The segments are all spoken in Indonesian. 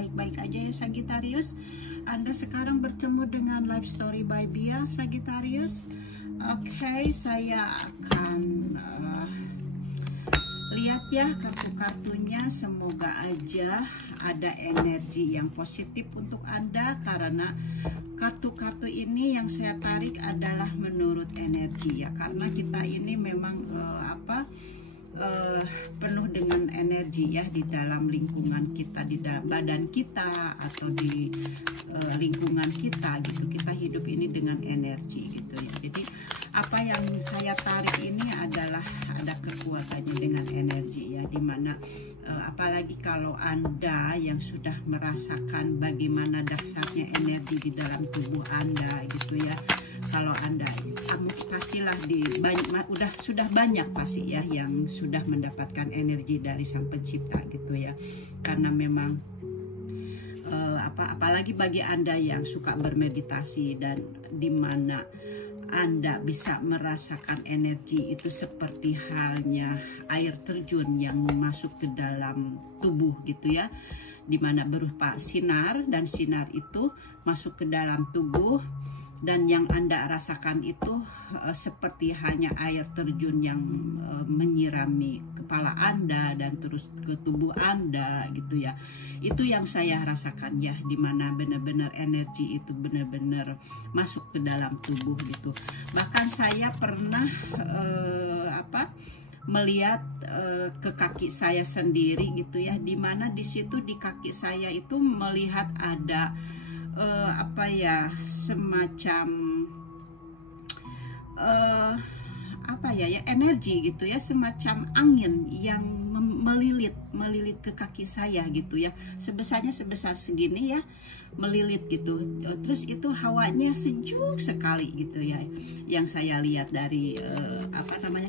baik-baik aja ya Sagittarius. Anda sekarang bertemu dengan Life Story by Bia Sagittarius. Oke, saya akan lihat ya kartu-kartunya. Semoga aja ada energi yang positif untuk Anda, karena kartu-kartu ini yang saya tarik adalah menurut energi ya, karena kita ini memang penuh dengan energi ya di dalam lingkungan kita, di badan kita atau di lingkungan kita gitu. Kita hidup ini dengan energi gitu ya. Jadi apa yang saya tarik ini adalah ada kekuatannya dengan energi ya, dimana apalagi kalau Anda yang sudah merasakan bagaimana dahsyatnya energi di dalam tubuh Anda gitu ya. Kalau Anda pastilah sudah banyak pasti ya yang sudah mendapatkan energi dari Sang Pencipta gitu ya. Karena memang apalagi bagi Anda yang suka bermeditasi dan dimana Anda bisa merasakan energi itu seperti halnya air terjun yang masuk ke dalam tubuh gitu ya, dimana berupa sinar, dan sinar itu masuk ke dalam tubuh. Dan yang Anda rasakan itu seperti hanya air terjun yang menyirami kepala Anda dan terus ke tubuh Anda gitu ya. Itu yang saya rasakan ya, dimana benar-benar energi itu benar-benar masuk ke dalam tubuh gitu. Bahkan saya pernah melihat ke kaki saya sendiri gitu ya, dimana di situ di kaki saya itu melihat ada semacam energi gitu ya, semacam angin yang melilit ke kaki saya gitu ya, sebesar segini ya, melilit gitu. Terus itu hawanya sejuk sekali gitu ya, yang saya lihat dari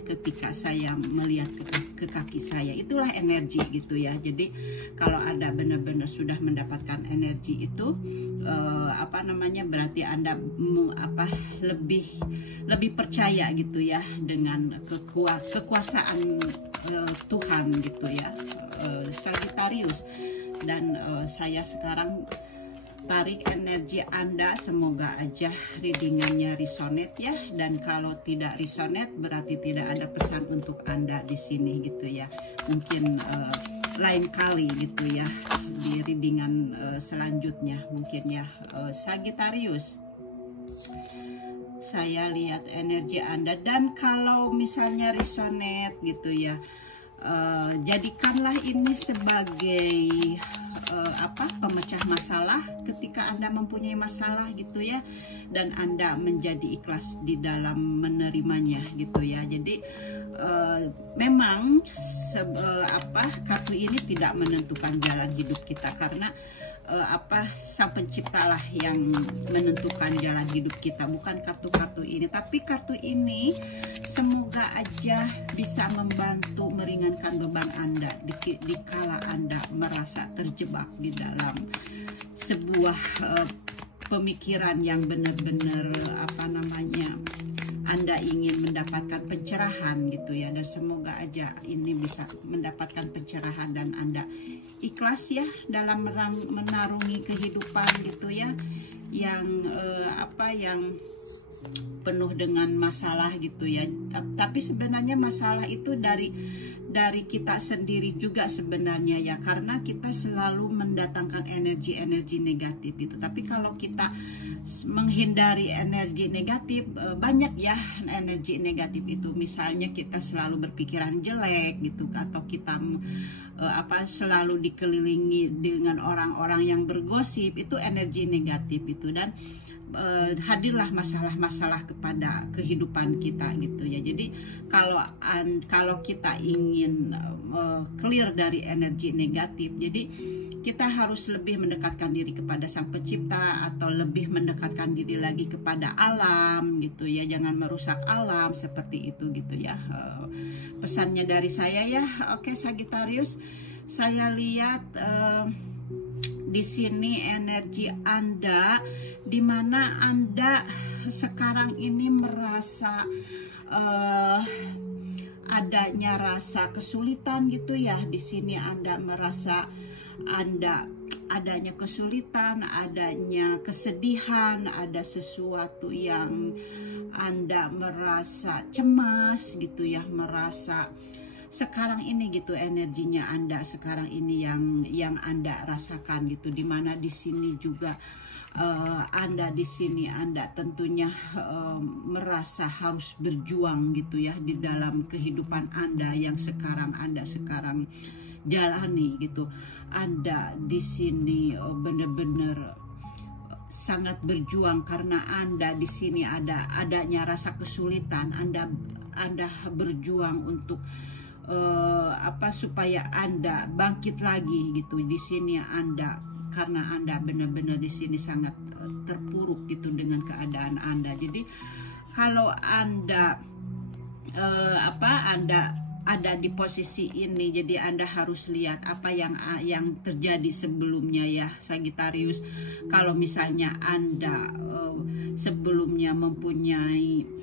ketika saya melihat ke kaki saya. Itulah energi gitu ya. Jadi kalau Anda benar-benar sudah mendapatkan energi itu berarti Anda lebih percaya gitu ya dengan kekuasaan Tuhan gitu ya, Sagittarius. Dan saya sekarang tarik energi Anda, semoga aja readingannya resonate ya. Dan kalau tidak resonate berarti tidak ada pesan untuk Anda di sini gitu ya. Mungkin lain kali gitu ya di readingan selanjutnya mungkin ya, Sagittarius. Saya lihat energi Anda, dan kalau misalnya resonate gitu ya, jadikanlah ini sebagai pemecah masalah ketika Anda mempunyai masalah gitu ya, dan Anda menjadi ikhlas di dalam menerimanya gitu ya. Jadi memang kartu ini tidak menentukan jalan hidup kita, karena Sang Pencipta lah yang menentukan jalan hidup kita, bukan kartu-kartu ini. Tapi kartu ini semoga aja bisa membantu meringankan beban Anda di kala Anda merasa terjebak di dalam sebuah pemikiran yang benar-benar Anda ingin mendapatkan pencerahan gitu ya. Dan semoga aja ini bisa mendapatkan pencerahan dan Anda ikhlas ya dalam menarungi kehidupan gitu ya, yang yang penuh dengan masalah gitu ya. Tapi sebenarnya masalah itu dari kita sendiri juga sebenarnya ya, karena kita selalu mendatangkan energi-energi negatif gitu. Tapi kalau kita menghindari energi negatif, banyak ya energi negatif itu. Misalnya kita selalu berpikiran jelek gitu, atau kita selalu dikelilingi dengan orang-orang yang bergosip, itu energi negatif itu. Dan hadirlah masalah-masalah kepada kehidupan kita gitu ya. Jadi kalau kita ingin clear dari energi negatif, jadi kita harus lebih mendekatkan diri kepada Sang Pencipta, atau lebih mendekatkan diri lagi kepada alam gitu ya. Jangan merusak alam seperti itu gitu ya. Pesannya dari saya ya. Oke, Sagittarius, saya lihat di sini energi Anda, di mana Anda sekarang ini merasa adanya rasa kesulitan gitu ya. Di sini Anda merasa Anda adanya kesulitan, adanya kesedihan, ada sesuatu yang Anda merasa cemas gitu ya, merasa sekarang ini gitu energinya Anda sekarang ini yang Anda rasakan gitu, dimana di sini juga Anda di sini Anda tentunya merasa harus berjuang gitu ya di dalam kehidupan Anda yang Anda sekarang jalani gitu. Anda di sini benar-benar sangat berjuang karena Anda di sini adanya rasa kesulitan. Anda berjuang untuk supaya Anda bangkit lagi gitu. Di sini karena Anda benar-benar di sini sangat terpuruk gitu dengan keadaan Anda. Jadi kalau Anda Anda ada di posisi ini, jadi Anda harus lihat apa yang terjadi sebelumnya ya Sagittarius. Kalau misalnya Anda sebelumnya mempunyai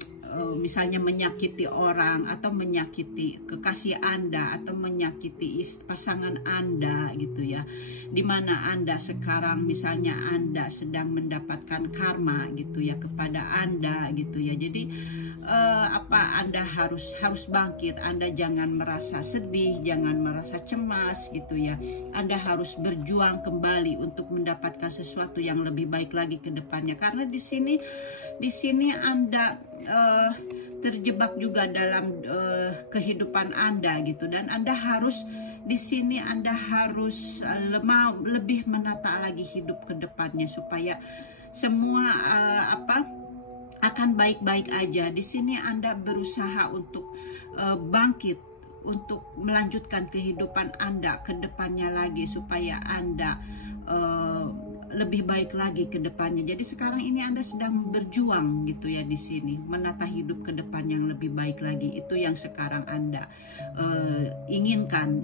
misalnya menyakiti orang atau menyakiti kekasih Anda atau menyakiti pasangan Anda gitu ya, dimana Anda sekarang misalnya Anda sedang mendapatkan karma gitu ya kepada Anda gitu ya. Jadi Anda harus bangkit. Anda jangan merasa sedih, jangan merasa cemas gitu ya. Anda harus berjuang kembali untuk mendapatkan sesuatu yang lebih baik lagi ke depannya, karena di sini Anda terjebak juga dalam kehidupan Anda gitu, dan Anda harus di sini Anda harus lebih menata lagi hidup ke depannya supaya semua akan baik-baik aja. Di sini Anda berusaha untuk bangkit, untuk melanjutkan kehidupan Anda ke depannya lagi supaya Anda lebih baik lagi ke depannya. Jadi sekarang ini Anda sedang berjuang gitu ya di sini, menata hidup ke depan yang lebih baik lagi. Itu yang sekarang Anda inginkan.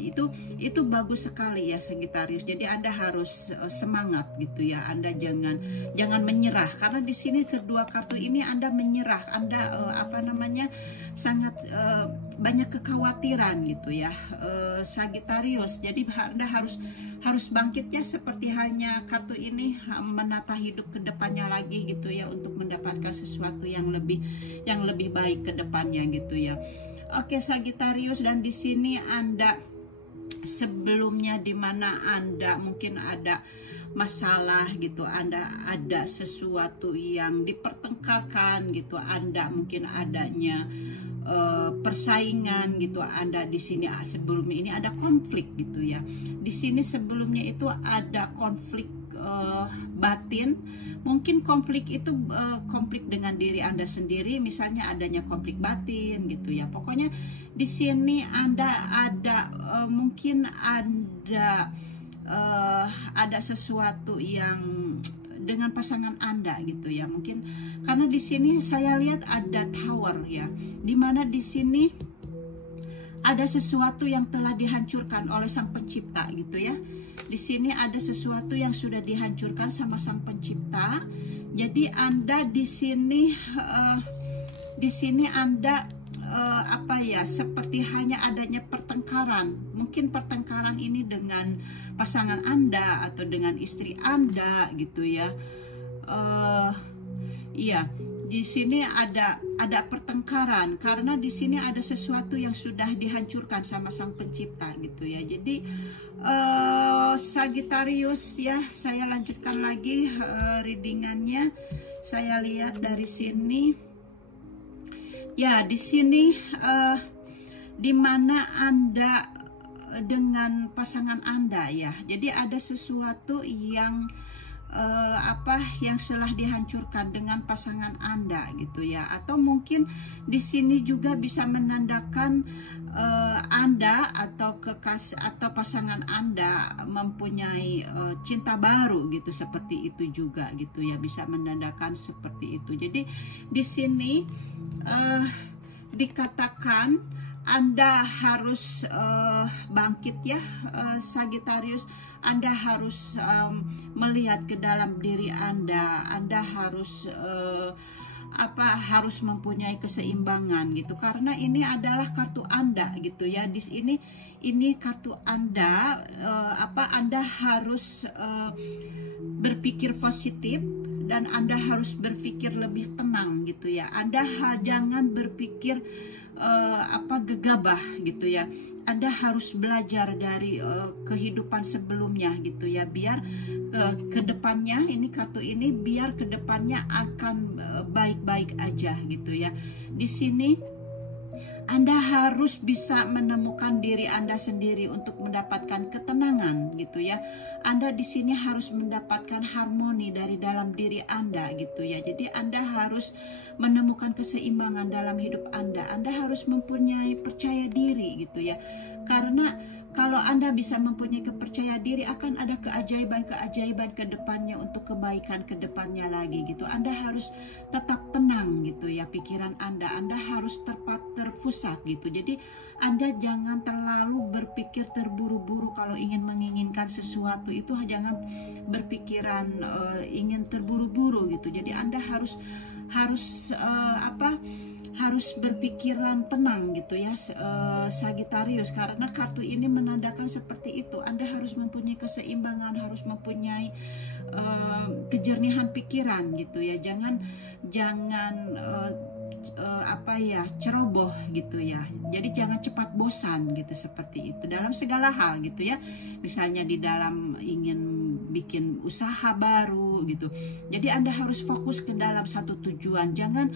Itu bagus sekali ya Sagittarius. Jadi Anda harus semangat gitu ya. Anda jangan menyerah, karena di sini kedua kartu ini Anda menyerah. Anda sangat banyak kekhawatiran gitu ya Sagittarius. Jadi Anda harus bangkit ya, seperti hanya kartu ini menata hidup ke depannya lagi gitu ya, untuk mendapatkan sesuatu yang lebih baik ke depannya gitu ya. Oke Sagittarius, dan di sini Anda sebelumnya dimana Anda mungkin ada masalah gitu, Anda ada sesuatu yang dipertengkarkan gitu, Anda mungkin adanya persaingan gitu. Anda di sini sebelumnya ini ada konflik gitu ya. Di sini sebelumnya itu ada konflik batin. Mungkin konflik itu konflik dengan diri Anda sendiri, misalnya adanya konflik batin gitu ya. Pokoknya di sini Anda mungkin ada sesuatu yang dengan pasangan Anda gitu ya. Mungkin karena di sini saya lihat ada tower ya, dimana di sini ada sesuatu yang telah dihancurkan oleh Sang Pencipta gitu ya. Di sini ada sesuatu yang sudah dihancurkan sama Sang Pencipta. Jadi Anda di sini Anda seperti hanya adanya pertengkaran. Mungkin pertengkaran ini dengan pasangan Anda atau dengan istri Anda gitu ya. Iya, di sini ada pertengkaran karena di sini ada sesuatu yang sudah dihancurkan sama Sang Pencipta gitu ya. Jadi Sagittarius ya, saya lanjutkan lagi readingannya. Saya lihat dari sini. Ya, di sini di mana Anda dengan pasangan Anda ya. Jadi ada sesuatu yang yang telah dihancurkan dengan pasangan Anda gitu ya. Atau mungkin di sini juga bisa menandakan Anda atau pasangan Anda mempunyai cinta baru gitu, seperti itu juga gitu ya, bisa menandakan seperti itu. Jadi di sini dikatakan Anda harus bangkit ya Sagittarius. Anda harus melihat ke dalam diri Anda. Anda harus harus mempunyai keseimbangan gitu, karena ini adalah kartu Anda gitu ya. Di sini kartu Anda Anda harus berpikir positif, dan Anda harus berpikir lebih tenang gitu ya. Anda jangan berpikir gegabah gitu ya. Anda harus belajar dari kehidupan sebelumnya gitu ya, biar kedepannya ini kartu ini biar kedepannya akan baik-baik aja gitu ya. Di sini Anda harus bisa menemukan diri Anda sendiri untuk mendapatkan ketenangan gitu ya. Anda di sini harus mendapatkan harmoni dari dalam diri Anda gitu ya. Jadi Anda harus menemukan keseimbangan dalam hidup Anda. Anda harus mempunyai percaya diri gitu ya. Karena kalau Anda bisa mempunyai kepercayaan diri, akan ada keajaiban-keajaiban ke depannya untuk kebaikan ke depannya lagi gitu. Anda harus tetap tenang gitu ya pikiran Anda. Anda harus terpusat gitu. Jadi Anda jangan terlalu berpikir terburu-buru kalau ingin menginginkan sesuatu itu, jangan berpikiran ingin terburu-buru gitu. Jadi Anda harus berpikiran tenang gitu ya, Sagittarius, karena kartu ini menandakan seperti itu. Anda harus mempunyai keseimbangan, harus mempunyai kejernihan pikiran gitu ya. Jangan ceroboh gitu ya. Jadi jangan cepat bosan gitu, seperti itu dalam segala hal gitu ya. Misalnya di dalam ingin bikin usaha baru gitu. Jadi Anda harus fokus ke dalam satu tujuan. Jangan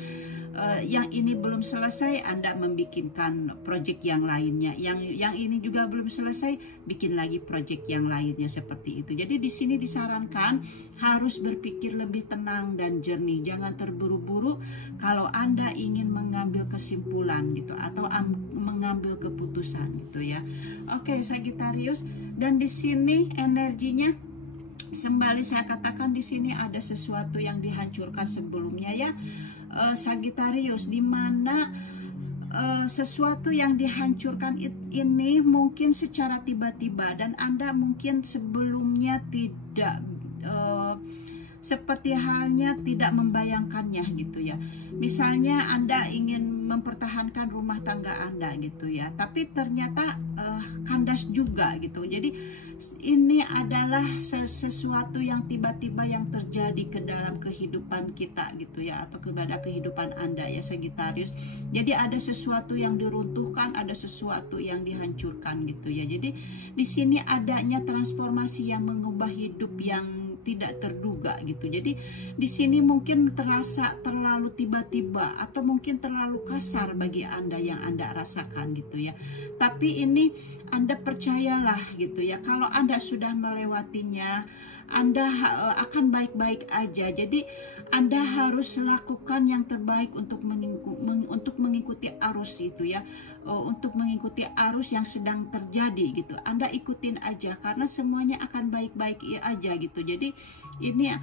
yang ini belum selesai Anda membikinkan project yang lainnya, yang ini juga belum selesai bikin lagi project yang lainnya, seperti itu. Jadi di sini disarankan harus berpikir lebih tenang dan jernih, jangan terburu-buru kalau Anda ingin mengambil kesimpulan gitu atau mengambil keputusan gitu ya. Oke, Sagittarius, dan di sini energinya kembali saya katakan di sini ada sesuatu yang dihancurkan sebelumnya ya, Sagittarius, di mana sesuatu yang dihancurkan ini mungkin secara tiba-tiba dan Anda mungkin sebelumnya tidak seperti halnya tidak membayangkannya gitu ya. Misalnya Anda ingin mempertahankan rumah tangga Anda gitu ya, tapi ternyata kandas juga gitu. Jadi ini adalah sesuatu yang tiba-tiba yang terjadi ke dalam kehidupan kita gitu ya, atau kepada kehidupan Anda ya, Sagittarius. Jadi ada sesuatu yang diruntuhkan, ada sesuatu yang dihancurkan gitu ya. Jadi di sini adanya transformasi yang mengubah hidup yang tidak terduga gitu. Jadi di sini mungkin terasa terlalu tiba-tiba atau mungkin terlalu kasar bagi Anda yang Anda rasakan gitu ya. Tapi ini Anda percayalah gitu ya, kalau Anda sudah melewatinya, Anda akan baik-baik aja. Jadi Anda harus lakukan yang terbaik untuk mengikuti arus itu ya, untuk mengikuti arus yang sedang terjadi gitu. Anda ikutin aja karena semuanya akan baik-baik aja gitu. Jadi ini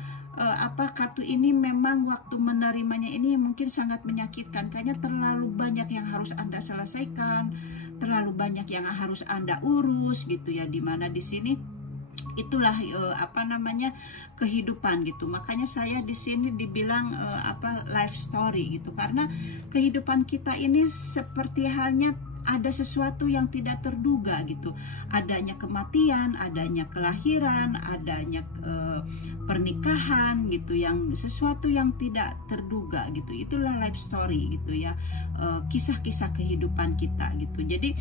kartu ini memang waktu menerimanya ini mungkin sangat menyakitkan, kayaknya terlalu banyak yang harus Anda selesaikan, terlalu banyak yang harus Anda urus gitu ya. Dimana di sini itulah kehidupan gitu. Makanya saya di sini dibilang life story gitu, karena kehidupan kita ini seperti halnya ada sesuatu yang tidak terduga gitu. Adanya kematian, adanya kelahiran, adanya pernikahan gitu, yang sesuatu yang tidak terduga gitu. Itulah life story gitu ya, kisah-kisah kehidupan kita gitu. Jadi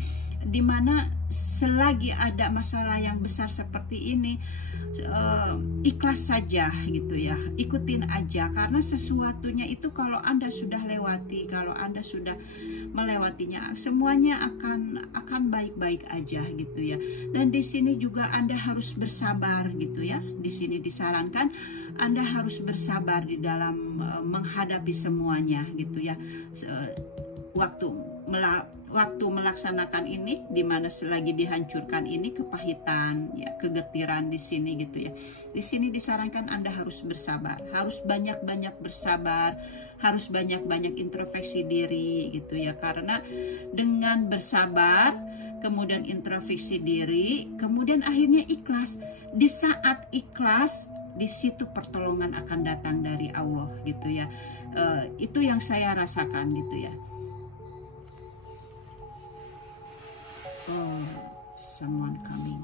dimana selagi ada masalah yang besar seperti ini, ikhlas saja gitu ya, ikutin aja, karena sesuatunya itu kalau Anda sudah lewati, kalau Anda sudah melewatinya, semuanya akan baik-baik aja gitu ya. Dan di sini juga Anda harus bersabar gitu ya. Di sini disarankan Anda harus bersabar di dalam menghadapi semuanya gitu ya. Waktu melaksanakan ini, dimana selagi dihancurkan ini, kepahitan ya, kegetiran di sini gitu ya. Di sini disarankan Anda harus bersabar, harus banyak-banyak bersabar, harus banyak-banyak introspeksi diri gitu ya. Karena dengan bersabar, kemudian introspeksi diri, kemudian akhirnya ikhlas. Di saat ikhlas, di situ pertolongan akan datang dari Allah gitu ya. Itu yang saya rasakan gitu ya. Oh, someone coming.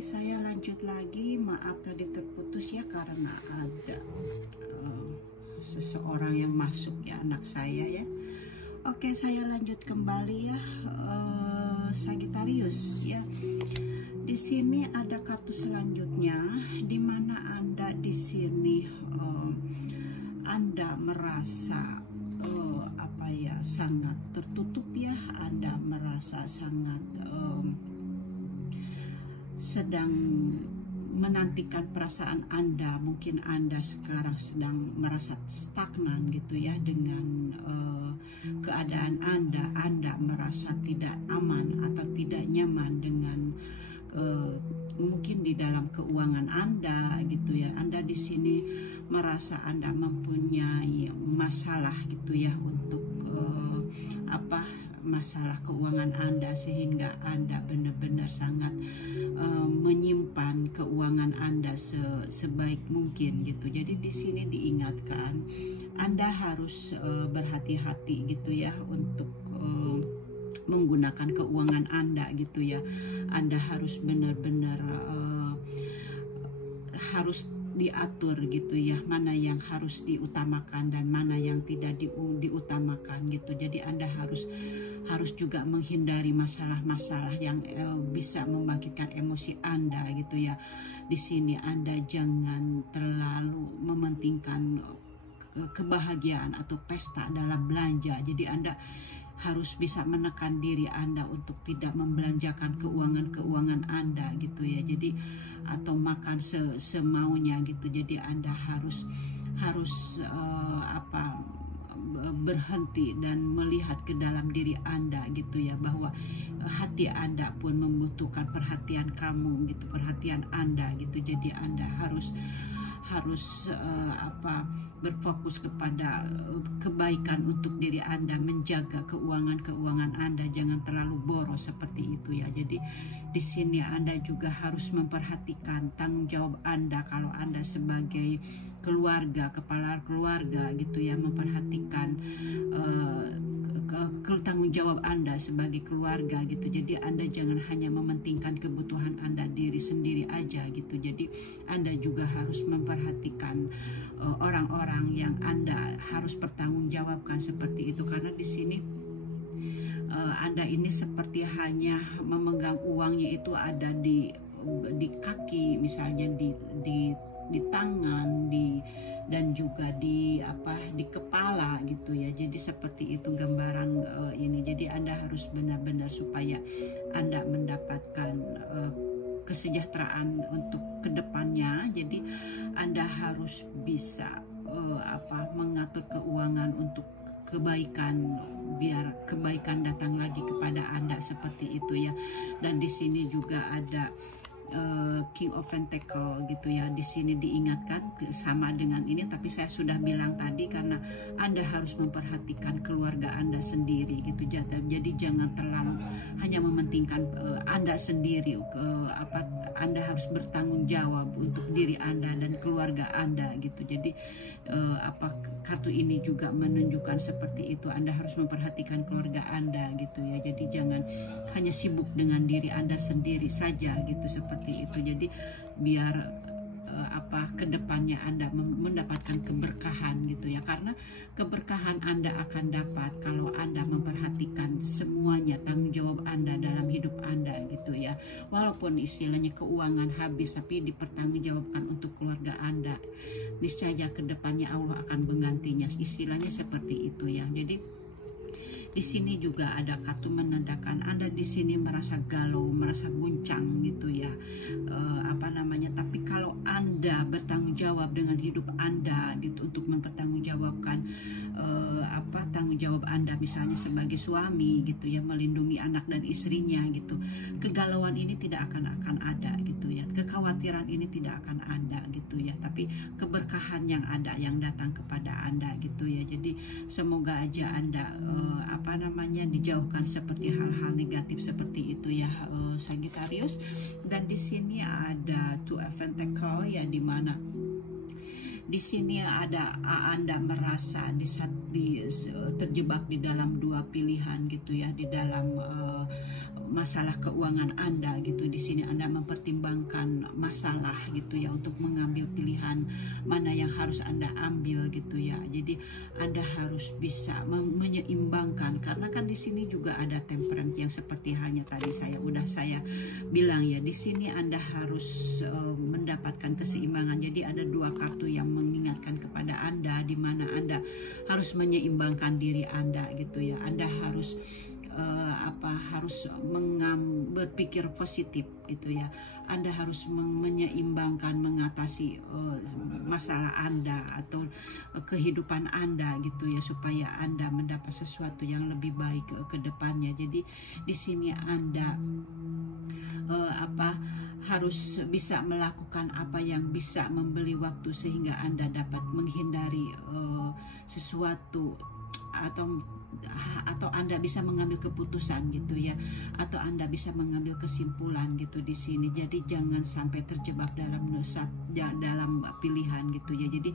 saya lanjut lagi. Maaf tadi terputus ya karena ada seseorang yang masuk ya, anak saya ya. Oke, saya lanjut kembali ya. Sagittarius ya. Di sini ada kartu selanjutnya, di mana Anda di sini Anda merasa apa ya, sangat tertutup ya. Anda merasa sangat sedang menantikan perasaan Anda. Mungkin Anda sekarang sedang merasa stagnan gitu ya dengan keadaan Anda merasa tidak aman atau tidak nyaman dengan mungkin di dalam keuangan Anda gitu ya. Anda di sini merasa Anda mempunyai masalah gitu ya untuk masalah keuangan Anda, sehingga Anda benar-benar sangat menyimpan keuangan Anda sebaik mungkin gitu. Jadi di sini diingatkan Anda harus berhati-hati gitu ya untuk menggunakan keuangan Anda gitu ya. Anda harus benar-benar harus diatur gitu ya, mana yang harus diutamakan dan mana yang tidak diutamakan gitu. Jadi Anda harus juga menghindari masalah-masalah yang bisa membangkitkan emosi Anda gitu ya. Di sini Anda jangan terlalu mementingkan kebahagiaan atau pesta dalam belanja. Jadi Anda harus bisa menekan diri Anda untuk tidak membelanjakan keuangan Anda gitu ya. Jadi atau makan semaunya gitu. Jadi Anda harus berhenti dan melihat ke dalam diri Anda gitu ya, bahwa hati Anda pun membutuhkan perhatian kamu gitu, perhatian Anda gitu. Jadi Anda harus berfokus kepada kebaikan untuk diri Anda, menjaga keuangan Anda, jangan terlalu boros seperti itu ya. Jadi di sini Anda juga harus memperhatikan tanggung jawab Anda kalau Anda sebagai keluarga, kepala keluarga gitu ya, memperhatikan tanggung jawab Anda sebagai keluarga gitu. Jadi Anda jangan hanya mementingkan kebutuhan Anda diri sendiri aja gitu. Jadi Anda juga harus memperhatikan orang-orang yang Anda harus pertanggungjawabkan seperti itu. Karena di sini Anda ini seperti hanya memegang uangnya itu ada di kaki, misalnya di tangan, dan juga di kepala gitu ya. Jadi seperti itu gambaran ini. Jadi Anda harus benar-benar supaya Anda mendapatkan kesejahteraan untuk kedepannya. Jadi Anda harus bisa mengatur keuangan untuk kebaikan, biar kebaikan datang lagi kepada Anda seperti itu ya. Dan di sini juga ada King of Pentacle gitu ya. Di sini diingatkan sama dengan ini, tapi saya sudah bilang tadi, karena Anda harus memperhatikan keluarga Anda sendiri gitu. Jadi jangan terlalu hanya mementingkan Anda sendiri. Anda harus bertanggung jawab untuk diri Anda dan keluarga Anda gitu. Jadi kartu ini juga menunjukkan seperti itu. Anda harus memperhatikan keluarga Anda gitu ya. Jadi jangan hanya sibuk dengan diri Anda sendiri saja gitu, seperti itu. Jadi biar kedepannya Anda mendapatkan keberkahan gitu ya. Karena keberkahan Anda akan dapat kalau Anda memperhatikan semuanya, tanggung jawab Anda dalam hidup Anda gitu ya. Walaupun istilahnya keuangan habis, tapi dipertanggungjawabkan untuk keluarga Anda, niscaya kedepannya Allah akan menggantinya, istilahnya seperti itu ya. Jadi di sini juga ada kartu menandakan Anda di sini merasa galau, merasa guncang gitu ya. Tapi kalau Anda bertanggung jawab dengan hidup Anda gitu, untuk mempertanggungjawabkan tanggung jawab Anda misalnya sebagai suami gitu ya, melindungi anak dan istrinya gitu, kegalauan ini tidak akan ada gitu ya. Kekhawatiran ini tidak akan ada gitu ya. Tapi keberkahan yang ada, yang datang kepada Anda gitu ya. Jadi semoga aja Anda dijauhkan seperti hal-hal negatif seperti itu ya, Sagittarius. Dan di sini ada Two of Pentacle ya, di mana di sini ada Anda merasa terjebak di dalam dua pilihan gitu ya, di dalam masalah keuangan Anda gitu. Di sini Anda mempertimbangkan masalah gitu ya, untuk mengambil pilihan mana yang harus Anda ambil gitu ya. Jadi Anda harus bisa menyeimbangkan, karena kan di sini juga ada temperance yang seperti halnya tadi saya bilang ya, di sini Anda harus mendapatkan keseimbangan. Jadi ada dua kartu yang mengingatkan kepada Anda di mana Anda harus menyeimbangkan diri Anda gitu ya. Anda harus berpikir positif gitu ya. Anda harus menyeimbangkan, mengatasi masalah Anda atau kehidupan Anda gitu ya, supaya Anda mendapat sesuatu yang lebih baik ke depannya. Jadi di sini Anda harus bisa melakukan apa yang bisa membeli waktu sehingga Anda dapat menghindari sesuatu, atau Anda bisa mengambil keputusan gitu ya, atau Anda bisa mengambil kesimpulan gitu di sini. Jadi jangan sampai terjebak dalam pilihan gitu ya. Jadi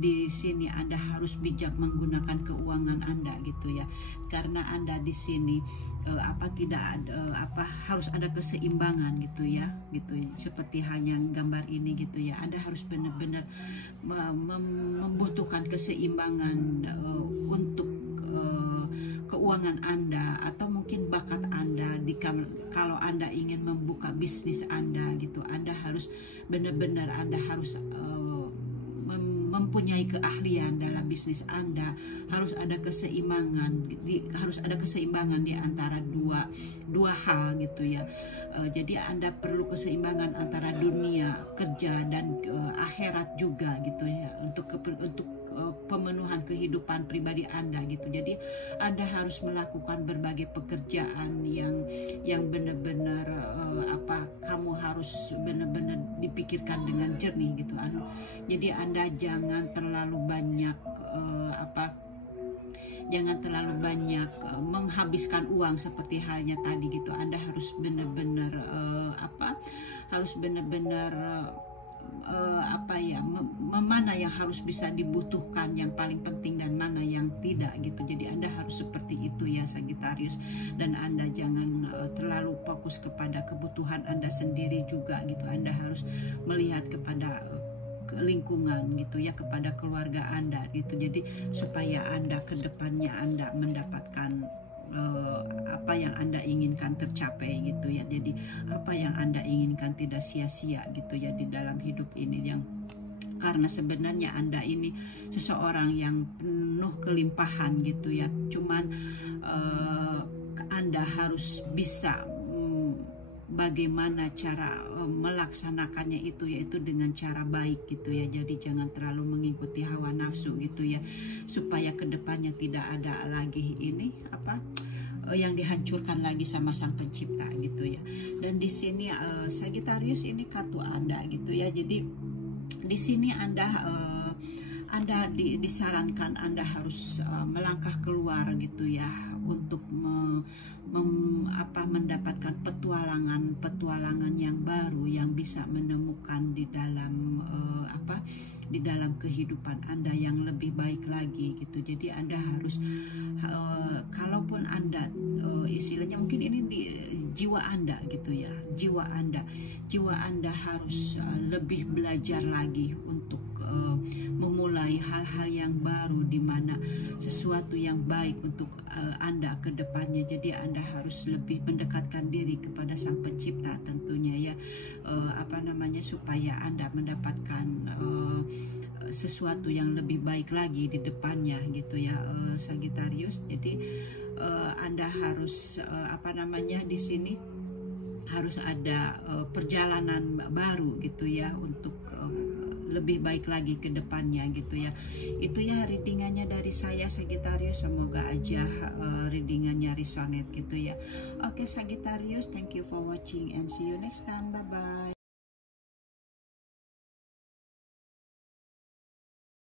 di sini Anda harus bijak menggunakan keuangan Anda gitu ya, karena Anda di sini harus ada keseimbangan gitu ya, seperti hanya gambar ini gitu ya. Anda harus benar-benar membutuhkan keseimbangan untuk keuangan Anda, atau mungkin bakat Anda. Kalau Anda ingin membuka bisnis Anda gitu, Anda harus benar-benar mempunyai keahlian dalam bisnis Anda. Harus ada keseimbangan di antara dua hal gitu ya. Jadi Anda perlu keseimbangan antara dunia kerja dan akhirat juga gitu ya, untuk pemenuhan kehidupan pribadi Anda gitu. Jadi Anda harus melakukan berbagai pekerjaan yang benar-benar kamu harus benar-benar dipikirkan dengan jernih gitu. Jadi Anda jangan terlalu banyak menghabiskan uang seperti halnya tadi gitu. Anda harus benar-benar mana yang harus bisa dibutuhkan yang paling penting dan mana yang tidak gitu. Jadi Anda harus seperti itu ya Sagittarius, dan Anda jangan terlalu fokus kepada kebutuhan Anda sendiri juga gitu. Anda harus melihat kepada lingkungan gitu ya, kepada keluarga Anda gitu. Jadi supaya Anda ke depannya Anda mendapatkan apa yang Anda inginkan tercapai gitu ya. Jadi apa yang Anda inginkan tidak sia-sia gitu ya di dalam hidup ini, karena sebenarnya Anda ini seseorang yang penuh kelimpahan gitu ya. Cuman Anda harus bisa bagaimana cara melaksanakannya itu, yaitu dengan cara baik gitu ya. Jadi jangan terlalu mengikuti hawa nafsu gitu ya, supaya kedepannya tidak ada lagi yang dihancurkan lagi sama Sang Pencipta gitu ya. Dan di sini Sagittarius ini kartu Anda gitu ya. Jadi di sini Anda disarankan Anda harus melangkah keluar gitu ya, untuk mendapatkan petualangan yang baru yang bisa menemukan di dalam kehidupan Anda yang lebih baik lagi gitu. Jadi Anda harus kalaupun Anda istilahnya mungkin ini di jiwa Anda gitu ya, jiwa Anda harus lebih belajar lagi untuk memulai hal-hal yang baru, di mana sesuatu yang baik untuk Anda ke depannya. Jadi Anda harus lebih mendekatkan diri kepada Sang Pencipta tentunya ya, supaya Anda mendapatkan sesuatu yang lebih baik lagi di depannya gitu ya Sagittarius. Jadi Anda harus di sini harus ada perjalanan baru gitu ya, untuk lebih baik lagi ke depannya gitu ya. Itu ya readingannya dari saya Sagittarius, semoga aja readingannya resonate gitu ya. Oke Sagittarius, thank you for watching and see you next time, bye bye.